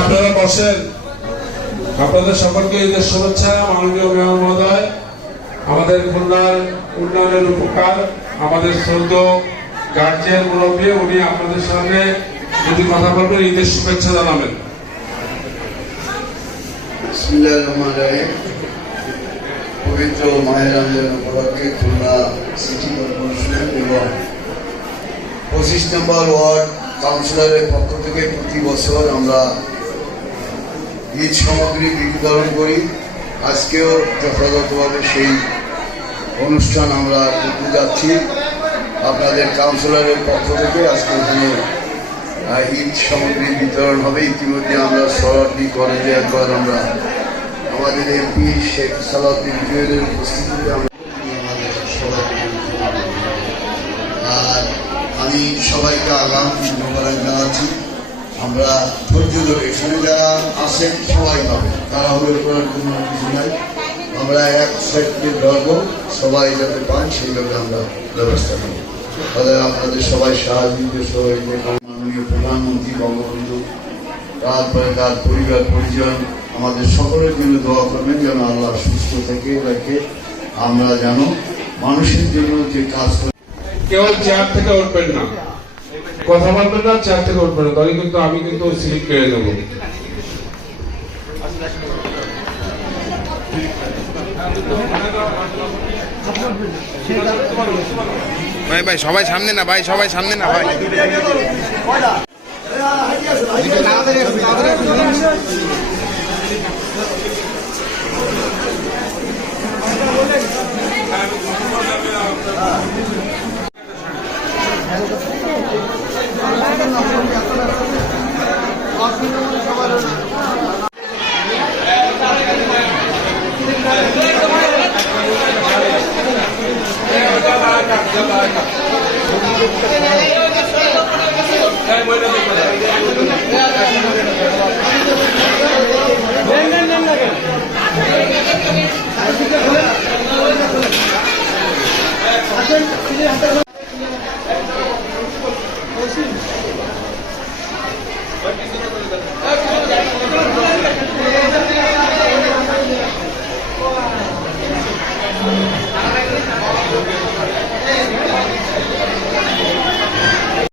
আপনারা বসেন। আপনাদের সকলকে ঈদের শুভেচ্ছা। মাননীয় মেয়র মহোদয়, আমাদের খুলনার উন্নয়নের উপকার, আমাদের শ্রদ্ধেয় গার্জিয়ান মুরব্বী, উনি আপনাদের সঙ্গে যদি কথা বলবেন, ঈদের শুভেচ্ছা জানাবেন। বিসমিল্লাহির রহমানির রহিম। পবিত্র মাহে রমজান উপলক্ষে খুলনা সিটি কর্পোরেশনের এবং 25 নম্বর ওয়ার্ড কাউন্সিলরের পক্ষ থেকে প্রতি বছর আমরা ঈদ সামগ্রী বিতরণ করি। আজকেও যথাযথভাবে সেই অনুষ্ঠান আমরা করতে যাচ্ছি। আপনাদের কাউন্সিলরের পক্ষ থেকে আজকে এখানে ঈদ সামগ্রী বিতরণ হবে। ইতিমধ্যে আমরা সরাটি কলেজে একবার আমরা আমাদের এমপি শেখ সালাউদ্দিন জুয়েলের উপস্থিতিতে আমাদের সবাইকে, আর আমি সবাইকে আগাম মোবারক জানাচ্ছি। আমরা ধৈর্য ধরে এখানে যারা আসেন সবাই পাবে, তাড়াহুড়ো করার কোনো কিছু নাই। আমরা এক সাইডকে ধরবো, সবাই যাতে পান সেইভাবে আমরা ব্যবস্থা করব। তাহলে আপনাদের সবাই সাহায্য সহযোগিতা, মাননীয় প্রধানমন্ত্রী বঙ্গবন্ধু, তারপরে তার পরিবার পরিজন, আমাদের সকলের জন্য দোয়া করবেন যেন আল্লাহ সুস্থ থেকে রেখে আমরা যেন মানুষের জন্য যে কাজ করি। কেবল চেয়ার থেকে উঠবেন না, কথা বলবেন না, চেয়ার থেকে উঠবেন না, তাহলে কিন্তু আমি কিন্তু স্লিপ কেড়ে নেবো। ভাই ভাই সবাই সামনে না, ভাই সবাই সামনে না, ভাই সবাই